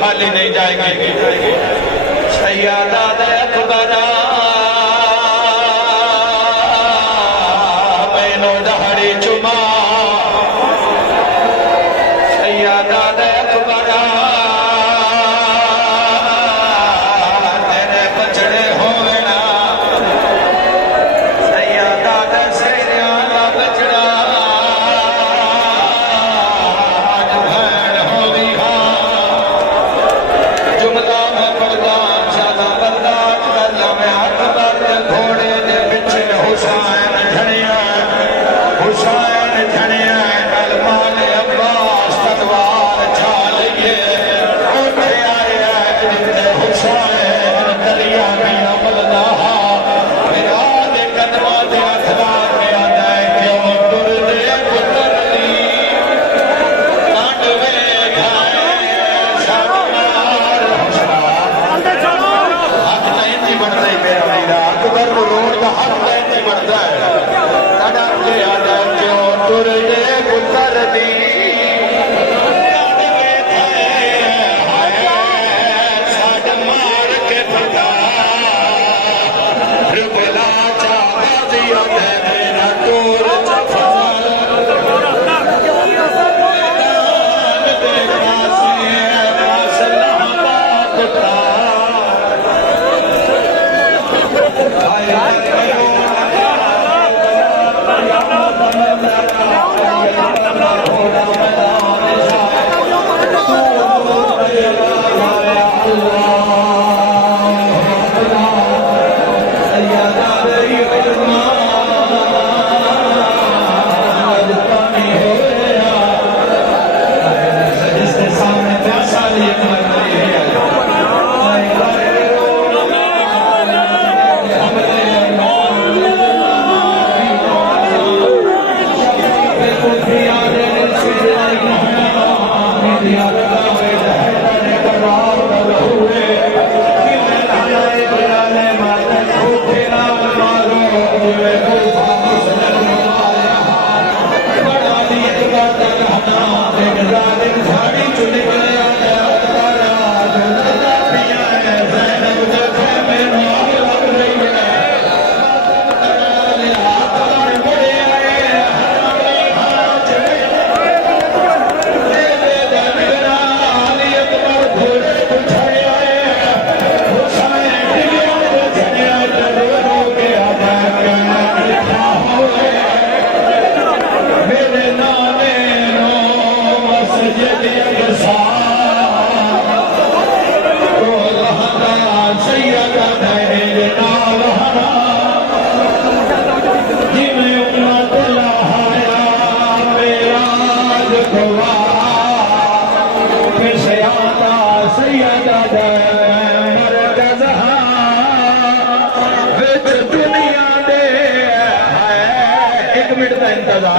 खाली नहीं जाएगी। सैयदा अकबरा मैनो दहाड़ी चुमा सैयदा अकबरा तेरे बचड़े होना सैयदा सैया बचड़ा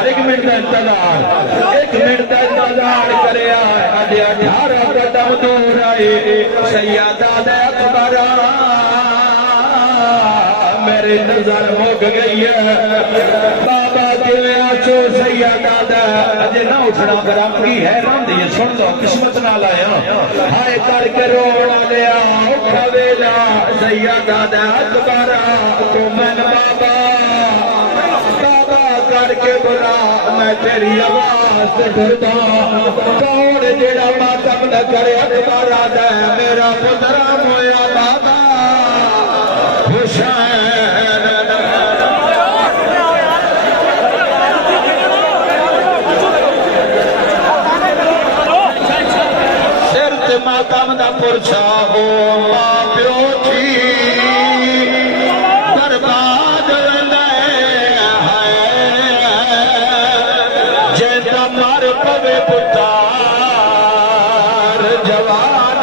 एक मिनट का इंतजार करे अठारह कदम दूर आए सैयदा अकबरा मेरी नजर मुक गई है बाबा किवें आचो सैयदा अजे ना उठना बरामगी है रंदी सुन लो किस्मत ना लाया हाय करके रोना लिया उठा वेला सैयदा अकबरा को मन बाबा करके बुला मैं तेरी आवाज से डरदा कौन जेड़ा मातम न करे अकबरा दे मेरा पुत्रा मोया बाबा हुसैन सिर ते मातम दा पुरछा हो मां प्यो थी पुतार जवान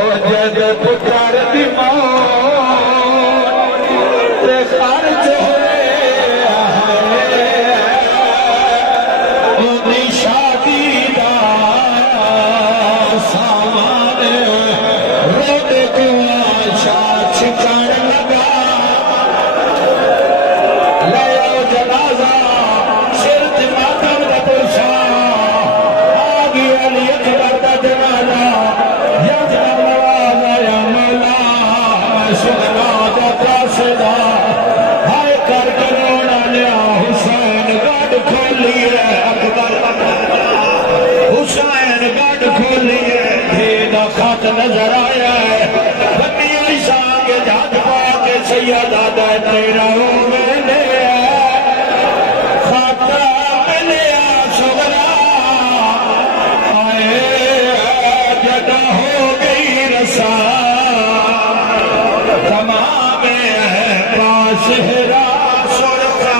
ओ जग सैयदा दा तेरा मैंने खाता मिलिया शुगला आए जदा हो गई रसा तमाम पाशहरा सुरखा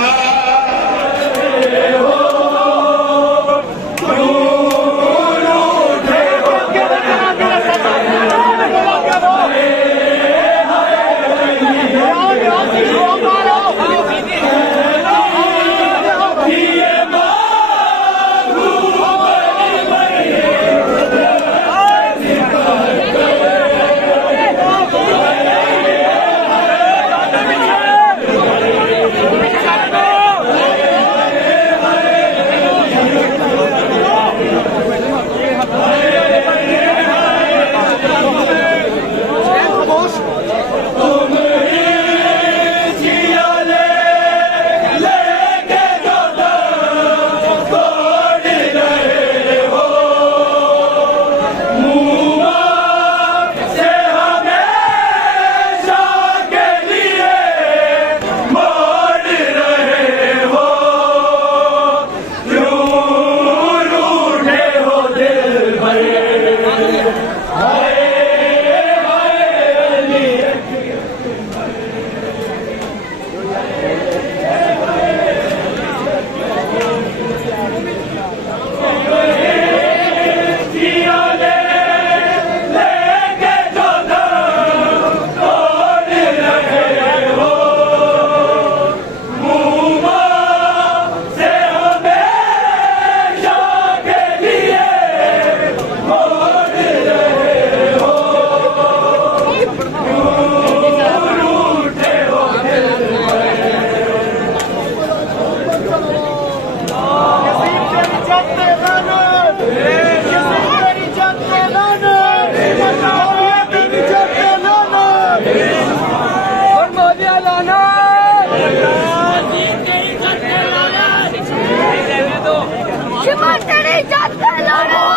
Şımartları çatlarlar!